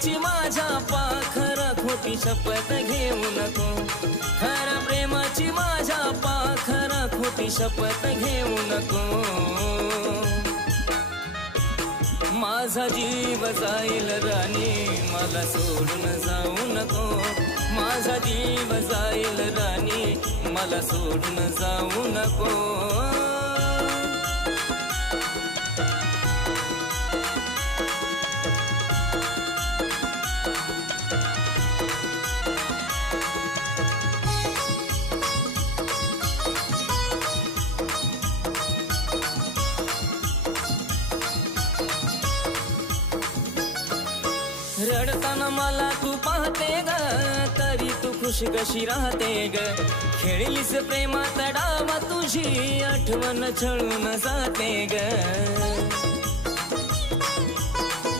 प्रेमाची माझ्या पाखर खोटी शपथ घेऊ नको, खऱ्या प्रेमाची माझ्या पाखर खोटी शपथ घेऊ नको। माझा जीव जाईल राणी मला सोडून जाऊ नको, माझा जीव जाईल राणी मला सोडून जाऊ नको। रडताना मला तू पाहते ग, तरी तू खुश कशी राहते ग। खेळलीस प्रेमात डावा तुझी आठवण छळून जाते ग।